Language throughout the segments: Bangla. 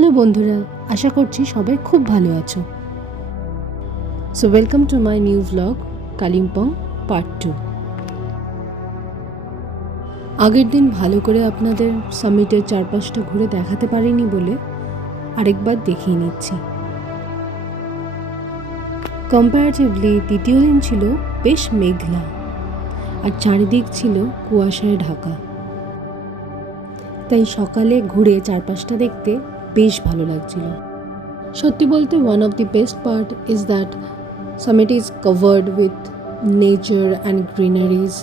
হ্যালো বন্ধুরা, আশা করছি সবাই খুব ভালো আছো। So welcome to my new vlog Kalimpong part 2। আগের দিন ভালো করে আপনাদের সামিটের চারপাশটা ঘুরে দেখাতে পারিনি বলে আরেকবার দেখিয়ে নিচ্ছি। কম্পারেটিভলি দ্বিতীয় দিন ছিল বেশ মেঘলা আর চারিদিক ছিল কুয়াশায় ঢাকা, তাই সকালে ঘুরে চারপাশটা দেখতে বেশ ভালো লাগছিল। সত্যি বলতে one of the best part is that summit is covered with nature and greeneries.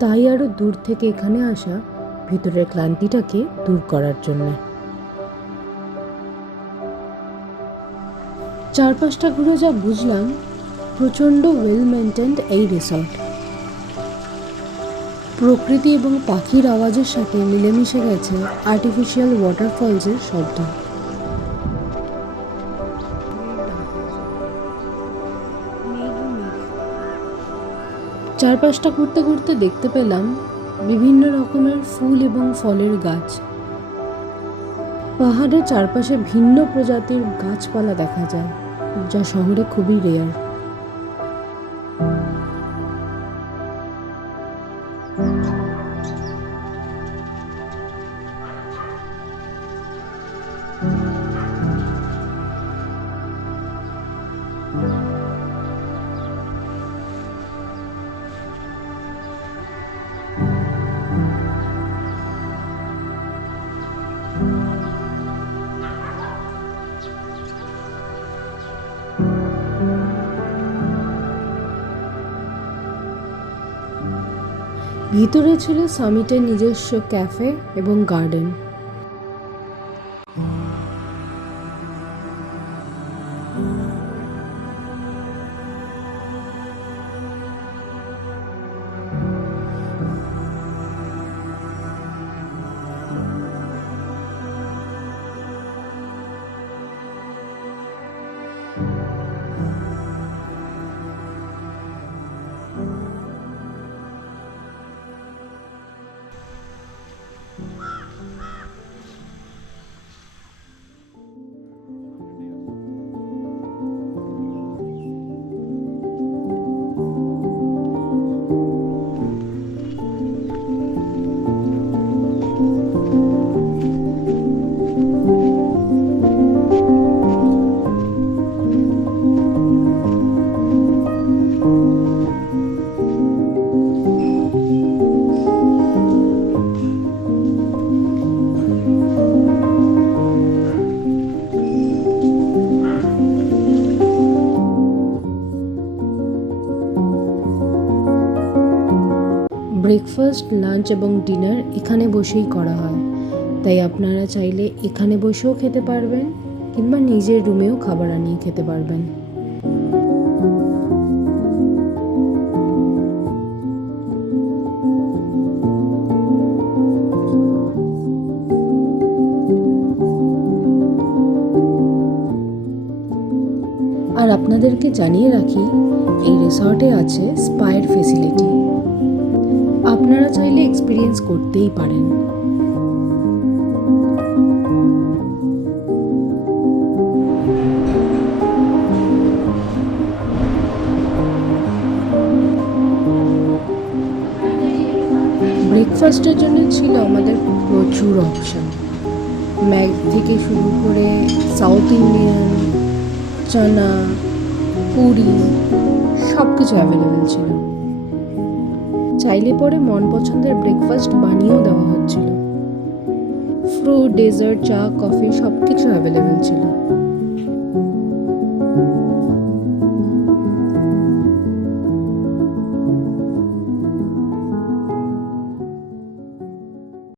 তাই আরও দূর থেকে এখানে আসা ভেতরের ক্লান্তিটাকে দূর করার জন্য। চারপাশটা ঘুরে যা বুঝলাম, প্রচণ্ড ওয়েল মেনটেন্ড এই রিসর্ট। প্রকৃতি এবং পাখির আওয়াজের সাথে মিলেমিশে গেছে আর্টিফিশিয়াল ওয়াটারফলসের শব্দ। চারপাশটা ঘুরতে ঘুরতে দেখতে পেলাম বিভিন্ন রকমের ফুল এবং ফলের গাছ। পাহাড়ের চারপাশে ভিন্ন প্রজাতির গাছপালা দেখা যায়, যা শহরে খুবই রেয়ার। ভিতরে ছিল সামিটের নিজস্ব ক্যাফে এবং গার্ডেন। ব্রেকফাস্ট, লাঞ্চ এবং ডিনার এখানে বসেই করা হয়, তাই আপনারা চাইলে এখানে বসেও খেতে পারবেন কিংবা নিজের রুমেও খাবার আনিয়ে খেতে পারবেন। আর আপনাদেরকে জানিয়ে রাখি, এই রিসর্টে আছে স্পায়ের ফেসিলিটি। আপনারা চাইলে এক্সপিরিয়েন্স করতেই পারেন। ব্রেকফাস্টের জন্য ছিল আমাদের প্রচুর অপশন। ম্যাগি থেকে শুরু করে সাউথ ইন্ডিয়ান, চানা, পুরি সব কিছু অ্যাভেলেবেল ছিল। চাইলে পরে মন পছন্দের ব্রেকফাস্ট বানিয়েও দেওয়া হচ্ছিল। ফ্রুট, ডেজার্ট, চা, কফি সব কিছু অ্যাভেলেবেল ছিল।